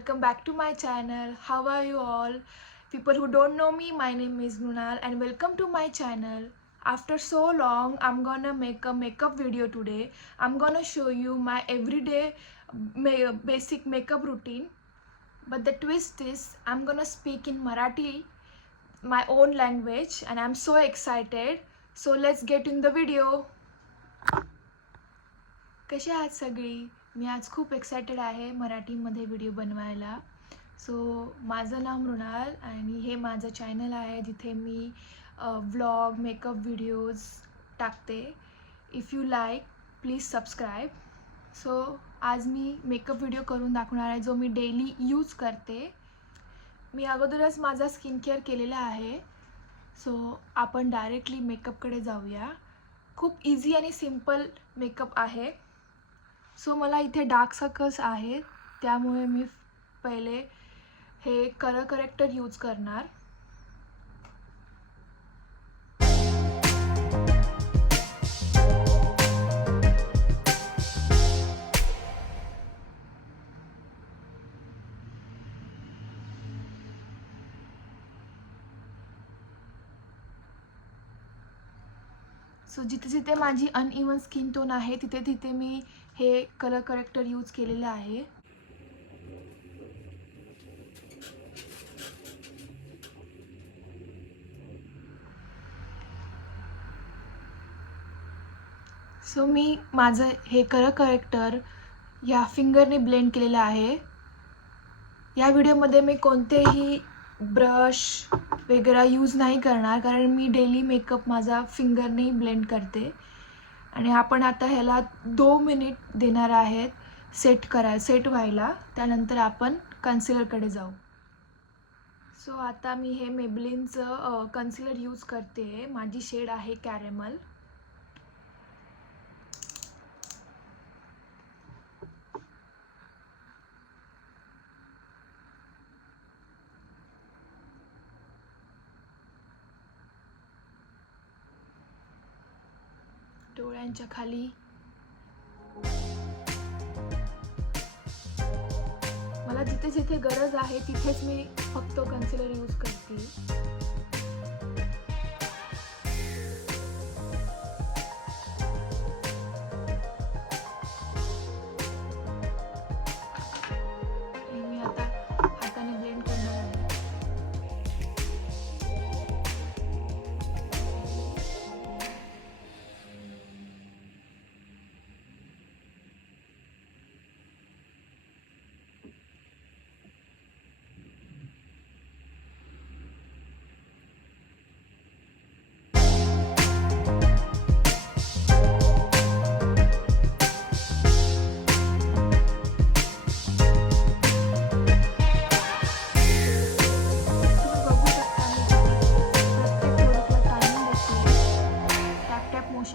welcome back to my channel. How are you all? People who don't know me, my name is Nunal and welcome to my channel. After so long, I'm gonna make a makeup video today. I'm gonna show you my everyday basic makeup routine. But the twist is I'm gonna speak in Marathi, my own language, and I'm so excited. So let's get in the video. कसे आहात सगळी? मी आज खूप एक्सायटेड आहे मराठीमध्ये व्हिडिओ बनवायला. सो माझं नाव मृणाल आणि हे माझं चॅनल आहे जिथे मी व्लॉग मेकअप व्हिडिओज टाकते. If you like please subscribe. So आज मी मेकअप व्हिडिओ करून दाखवणार आहे जो मी डेली यूज करते. मी अगोदरच माझा स्किन केअर केलेला आहे. सो आपण डायरेक्टली मेकअपकडे जाऊया. खूप इझी आणि सिम्पल मेकअप आहे. सो मला इथे डार्क सर्कल्स आहेत त्यामुळे मी पहिले हे कलर करेक्टर यूज करणार. सो जिथे जिथे माझी अनइवन स्किन टोन आहे तिथे तिथे मी हे कलर करेक्टर यूज केलेलं आहे. सो मी माझं हे कलर करेक्टर या फिंगरने ब्लेंड केलेलं आहे. या व्हिडिओमध्ये मी कोणतेही ब्रश वगैरे यूज नाही करणार कारण मी डेली मेकअप माझा फिंगरने ब्लेंड करते. आणि आपण आता ह्याला 2 मिनिट देणार आहेत सेट व्हायला. त्यानंतर आपण कन्सिलरकडे जाऊ. सो आता मी हे मेबलिनचं कन्सिलर यूज करते. माझी शेड आहे कॅरेमल. डोळ्यांच्या खाली मला जिथे जिथे गरज आहे तिथेच मी फक्त कन्सिलर यूज करते. मी आता हाताने ब्लेंड करणार आहे.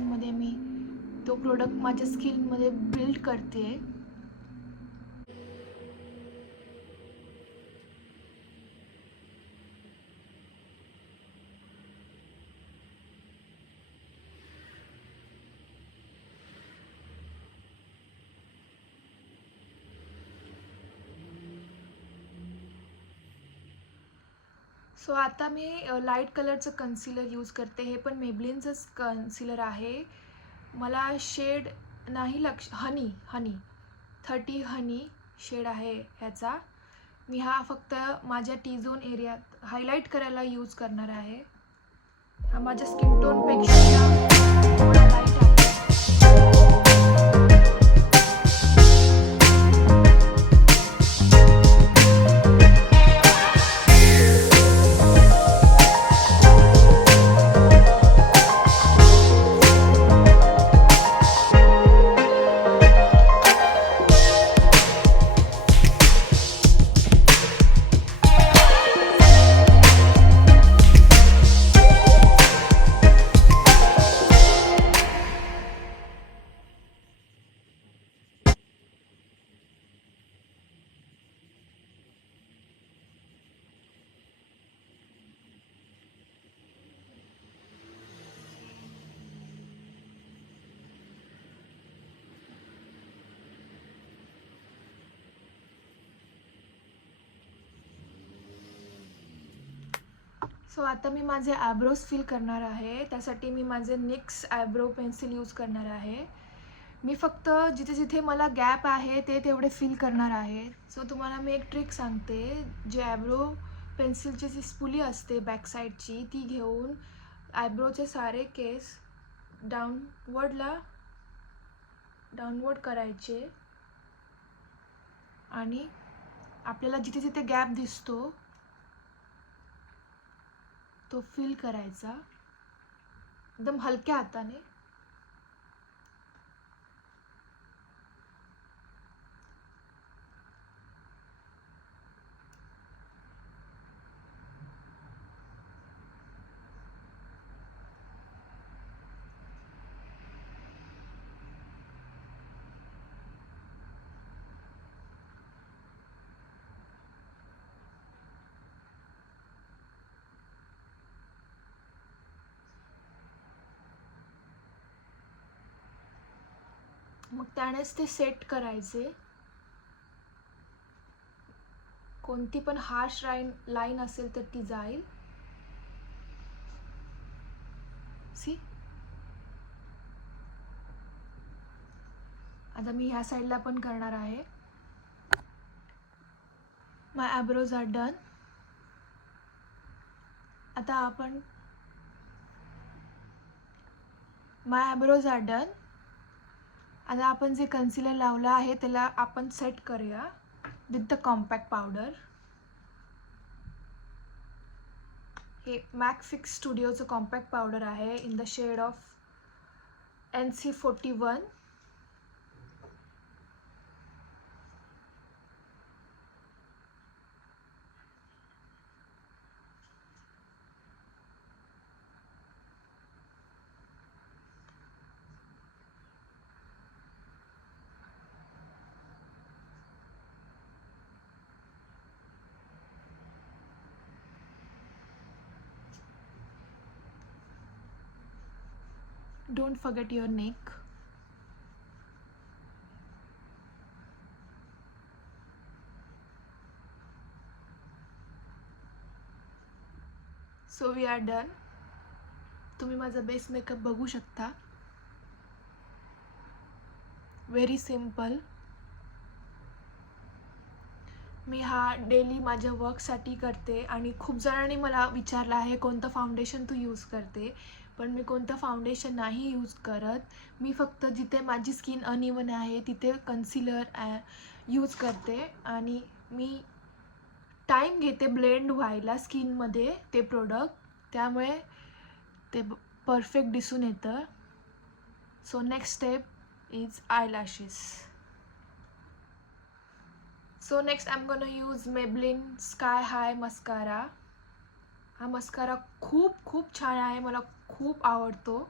मध्ये मी तो प्रोडक्ट माझ्या स्किनमध्ये बिल्ड करते. सो आता मी लाईट कलरचं कन्सिलर यूज करते. हे पण मेबलिनचंच कन्सिलर आहे. मला शेड नाही हनी 30 हनी शेड आहे ह्याचा. मी हा फक्त माझ्या टी झोन एरियात हायलाईट करायला यूज करणार आहे. हा माझ्या स्किन टोनपेक्षा थोडा लाईट आहे. सो आता मी माझे आयब्रोज फिल करणार आहे. त्यासाठी मी माझे NYX आयब्रो पेन्सिल यूज करणार आहे. मी फक्त जिथे जिथे मला गॅप आहे ते तेवढे फिल करणार आहे. सो तुम्हाला मी एक ट्रिक सांगते. जे आयब्रो पेन्सिलची जी स्पुली असते बॅक साईडची ती घेऊन आयब्रोचे सारे केस डाऊनवर्ड करायचे आणि आपल्याला जिथे जिथे गॅप दिसतो तो फिल करायचा एकदम हलक्या हाताने. मग त्यानेच ते सेट करायचे. कोणती पण हार्श लाईन असेल तर ती जाईल. सी, आता मी ह्या साईडला पण करणार आहे. My eyebrows are done. आता आपण माय आयब्रोज आर डन. आता आपण जे कन्सिलर लावलं आहे त्याला आपण सेट करूया विथ द कॉम्पॅक्ट पावडर. हे मॅक फिक्स स्टुडिओचं कॉम्पॅक्ट पावडर आहे in the shade of NC41. Don't forget your neck. So we are done. तुम्ही माझा बेस मेकअप बघू शकता. Very simple. मी हा डेली माझ्या वर्कसाठी करते आणि खूप जणांनी मला विचारलं आहे कोणतं फाउंडेशन तू यूज करते. पण मी कोणतं फाउंडेशन नाही यूज करत. मी फक्त जिथे माझी स्किन अनइवन आहे तिथे कन्सिलर यूज करते आणि मी टाईम घेते ब्लेंड व्हायला स्किनमध्ये ते प्रोडक्ट. त्यामुळे ते परफेक्ट दिसून येतं. So next step is eyelashes. So next I am gonna use Maybelline sky हाय मस्कारा. हा मस्कारा खूप खूप छान आहे, मला खूप आवडतो.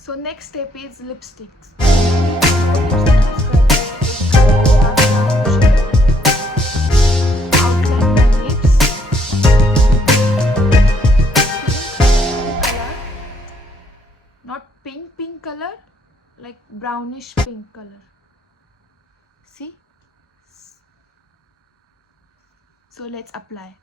So next step is lipsticks. Outline my lips. Not pink color, like brownish pink color. See? So let's apply.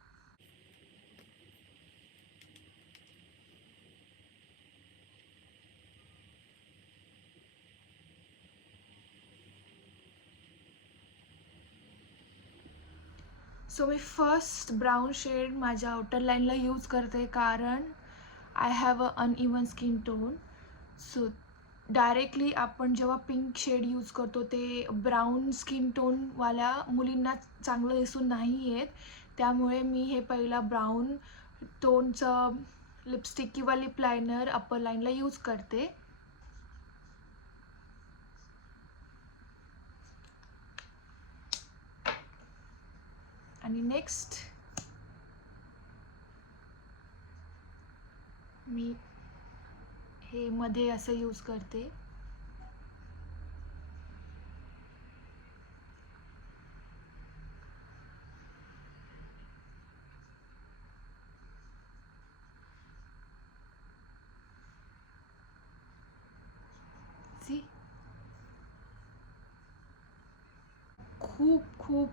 So मी first brown shade माझ्या आउटर लाईनला यूज करते, कारण I have a uneven skin tone. So directly आपण जेव्हा pink shade use करतो ते brown skin टोनवाल्या मुलींना चांगलं दिसून नाही येत. त्यामुळे मी हे पहिला ब्राऊन टोनचं लिपस्टिक किंवा लिप लायनर अप्पर लाईनला यूज करते. आणि नेक्स्ट मी हे मध्ये असं यूज करते. सी, खूप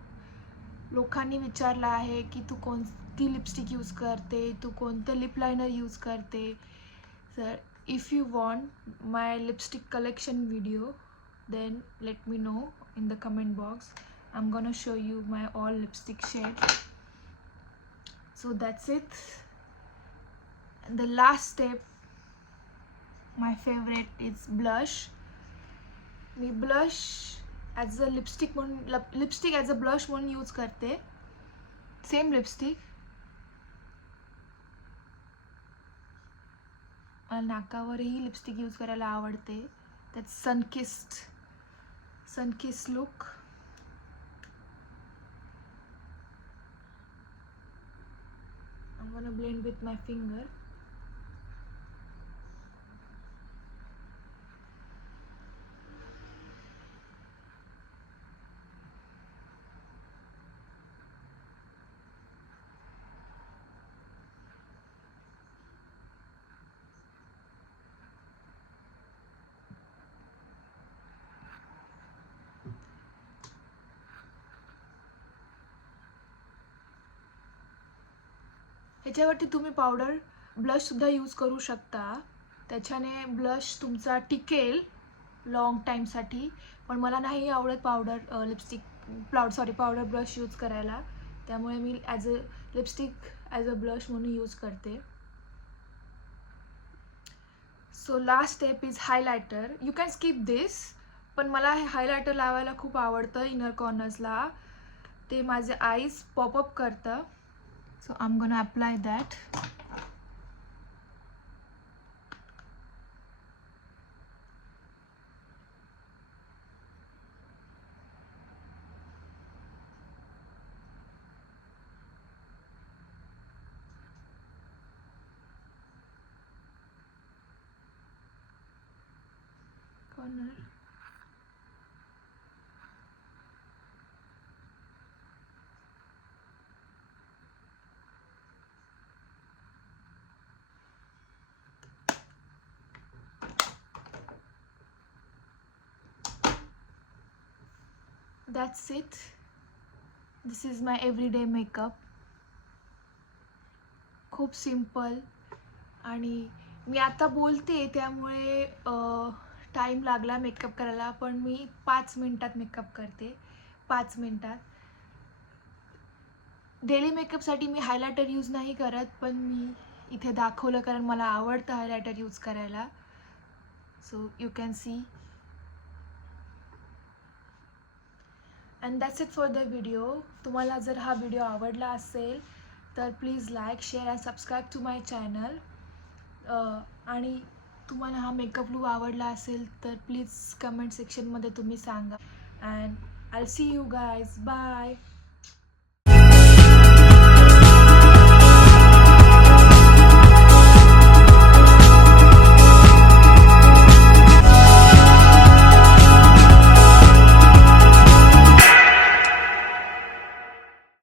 लोकांनी विचारलं आहे की तू कोणती लिपस्टिक यूज करते, तू कोणतं लिप लायनर यूज करते. Sir, if you want my lipstick collection video, then let me know in the comment box. I'm gonna show you my all lipstick shades. So that's it. And the last step, my favorite, is blush. Me blush as a lipstick म्हणून lipstick as a blush म्हणून use करते. Same lipstick. मला नाकावरही lipstick use करायला आवडते. त्यात सनकिस्ड look. I'm gonna blend with my finger. ह्याच्यावरती तुम्ही पावडर ब्लशसुद्धा यूज करू शकता. त्याच्याने ब्लश तुमचा टिकेल लॉंग टाईमसाठी. पण मला नाही आवडत पावडर ब्लश यूज करायला. त्यामुळे मी as a lipstick as a blush म्हणून यूज करते. So last step is highlighter. You can skip this, पण मला हे हायलायटर लावायला खूप आवडतं इनर कॉर्नर्सला. ते माझे आईज पॉपअप करतं. So I'm gonna apply that. Corner. That's it. This is my everyday makeup. खूप सिंपल. आणि मी आता बोलते त्यामुळे टाईम लागला मेकअप करायला, पण मी 5 मिनिटात मेकअप करते. 5 मिनिटात. डेली मेकअपसाठी मी हायलायटर यूज नाही करत, पण मी इथे दाखवलं कारण मला आवडतं हायलायटर यूज करायला. So you can see. And that's it for the video. तुम्हाला जर हा व्हिडिओ आवडला असेल तर please like, share and subscribe to my channel. आणि तुम्हाला हा मेकअप लूक आवडला असेल तर प्लीज कमेंट सेक्शनमध्ये तुम्ही सांगा. And I see you guys. Bye.